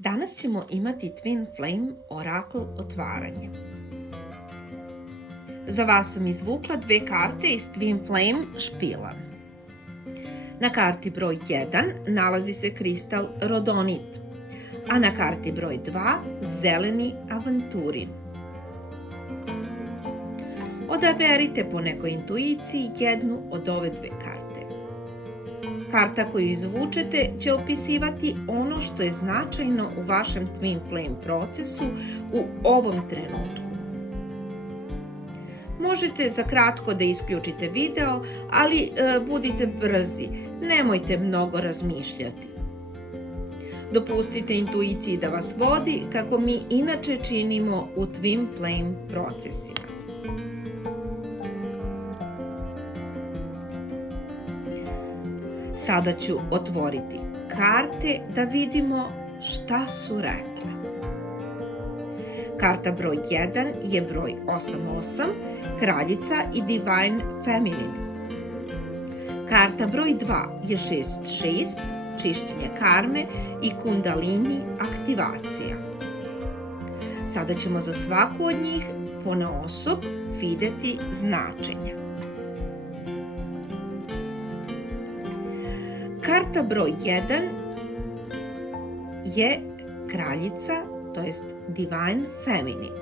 Danas ćemo imati Twin Flame Oracle otvaranje. Za vas sam izvukla dve karte iz Twin Flame špila. Na karti broj 1 nalazi se kristal rodonit, a na karti broj 2 zeleni avanturin. Odaberite po nekoj intuiciji jednu od ove dve karte. Karta koju izvučete će opisivati ono što je značajno u vašem Twin Flame procesu u ovom trenutku. Možete za kratko da isključite video, ali budite brzi, nemojte mnogo razmišljati. Dopustite intuiciji da vas vodi kako mi inače činimo u Twin Flame procesima. Sada ću otvoriti karte da vidimo šta su rekle. Karta broj 1 je broj 88, kraljica i Divine Feminine. Karta broj 2 je 66, čišćenje karme i Kundalini aktivacija. Sada ćemo za svaku od njih ponaosob videti značenja. Karta broj 1 je kraljica, to jest Divine Feminine.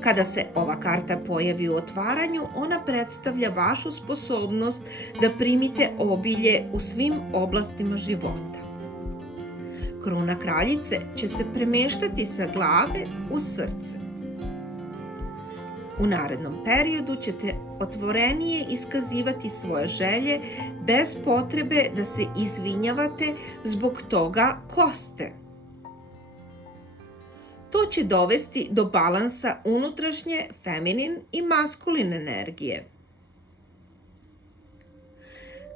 Kada se ova karta pojavi u otvaranju, ona predstavlja vašu sposobnost da primite obilje u svim oblastima života. Kruna kraljice će se premeštati sa glave u srce. U narednom periodu ćete otvorenije iskazivati svoje želje bez potrebe da se izvinjavate zbog toga ko ste. To će dovesti do balansa unutrašnje feminin i maskuline energije.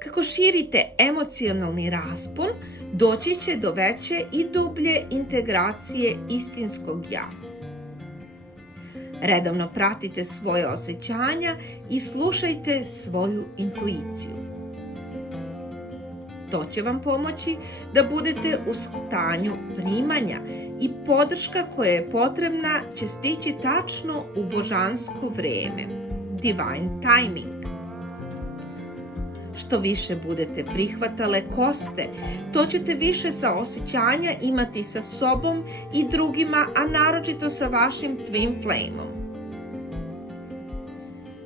Kako širite emocionalni raspon, doći će do veće i dublje integracije istinskog ja. Redovno pratite svoje osjećanja i slušajte svoju intuiciju. To će vam pomoći da budete u stanju primanja i podrška koja je potrebna će stići tačno u božansko vreme, divine timing. Što više budete prihvatale ko ste, to ćete više saosećanja imati sa sobom i drugima, a naročito sa vašim Twin Flame-om.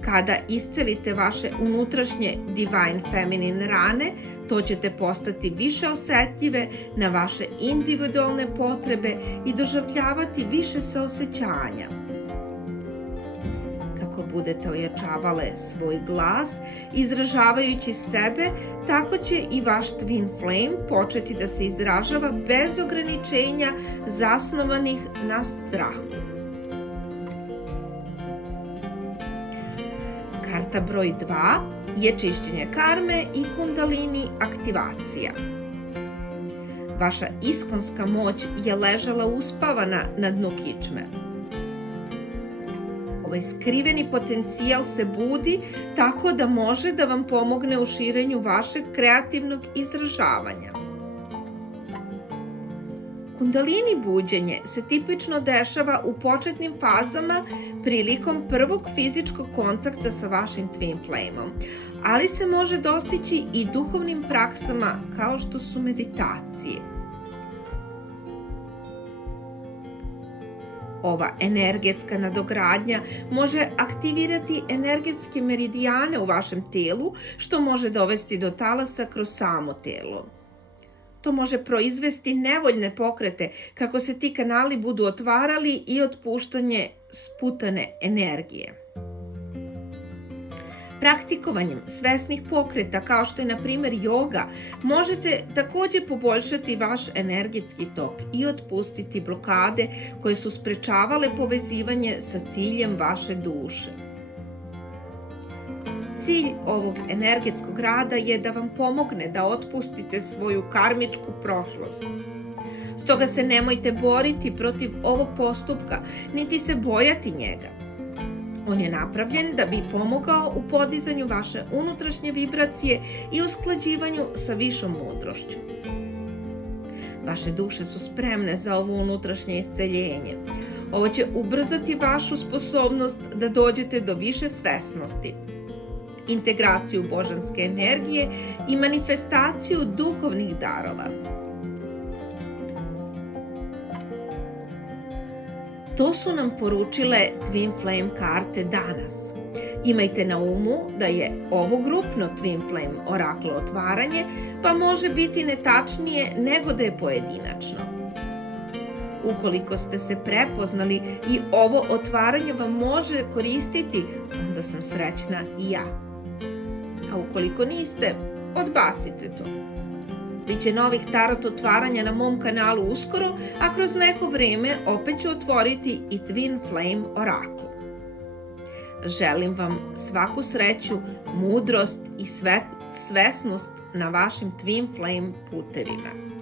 Kada iscelite vaše unutrašnje Divine Feminine rane, to ćete postati više osetljive na vaše individualne potrebe i doživljavati više saosećanja. Kako budete ojačavale svoj glas, izražavajući sebe, tako će i vaš Twin Flame početi da se izražava bez ograničenja zasnovanih na strahu. Karta broj 2 je čišćenje karme i Kundalini aktivacija. Vaša iskonska moć je ležala uspavana na dnu kičme. Ovaj skriveni potencijal se budi tako da može da vam pomogne u širenju vašeg kreativnog izražavanja. Kundalini buđenje se tipično dešava u početnim fazama prilikom prvog fizičkog kontakta sa vašim Twin Flame-om, ali se može dostići i duhovnim praksama kao što su meditacije. Ova energetska nadogradnja može aktivirati energetske meridijane u vašem telu, što može dovesti do talasa kroz samo telo. To može proizvesti nevoljne pokrete kako se ti kanali budu otvarali i otpuštanje sputane energije. Praktikovanjem svesnih pokreta kao što je na primjer joga, možete također poboljšati vaš energetski tok i otpustiti blokade koje su sprečavale povezivanje sa ciljem vaše duše. Cilj ovog energetskog rada je da vam pomogne da otpustite svoju karmičku prošlost. Stoga se nemojte boriti protiv ovog postupka, niti se bojati njega. On je napravljen da bi pomogao u podizanju vaše unutrašnje vibracije i usklađivanju sa višom mudrošću. Vaše duše su spremne za ovo unutrašnje isceljenje. Ovo će ubrzati vašu sposobnost da dođete do više svesnosti, integraciju božanske energije i manifestaciju duhovnih darova. To su nam poručile Twin Flame karte danas. Imajte na umu da je ovo grupno Twin Flame oraklo otvaranje, pa može biti netačnije nego da je pojedinačno. Ukoliko ste se prepoznali i ovo otvaranje vam može koristiti, onda sam srećna i ja. A ukoliko niste, odbacite to. Biće novih tarot otvaranja na mom kanalu uskoro, a kroz neko vreme opet ću otvoriti i Twin Flame orakl. Želim vam svaku sreću, mudrost i svesnost na vašim Twin Flame putevima.